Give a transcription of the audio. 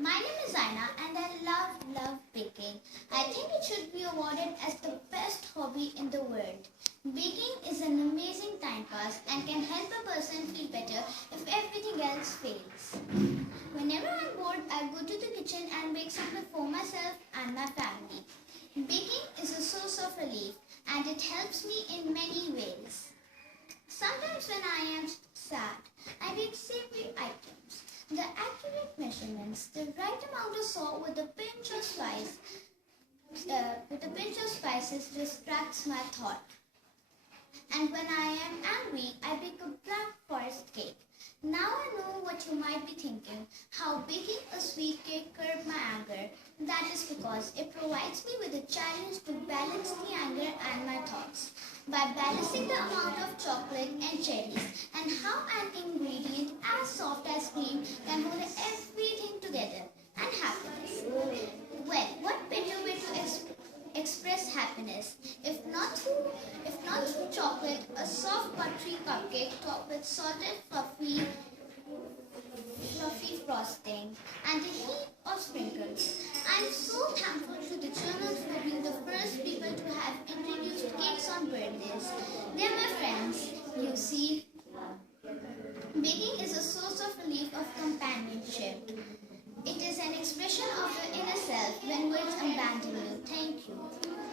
My name is Zaynah and I love baking. I think it should be awarded as the best hobby in the world. Baking is an amazing time pass and can help a person feel better if everything else fails. Whenever I'm bored, I go to the kitchen and bake something for myself and my family. Baking is a source of relief and it helps me in many ways. Sometimes when I am sad, I bake savory items. The accurate measurements, the right amount of salt with a pinch of spices distracts my thought. And when I am angry, I bake a black forest cake. Now I know what you might be thinking, how baking a sweet cake curbs my anger. That is because it provides me with a challenge to balance the anger and my thoughts. By balancing the amount of chocolate and cherries and how an ingredient as soft as cream can hold everything together and happiness. Well, what better way to express happiness if not through chocolate, a soft buttery cupcake topped with salted fluffy frosting and a heap of sprinkles. I'm so thankful to the Germans for being the first people to have introduced cakes on birthdays. They're my friends, you see. Baking is a source of relief of companionship. It is an expression of your inner self when words abandon you. Thank you.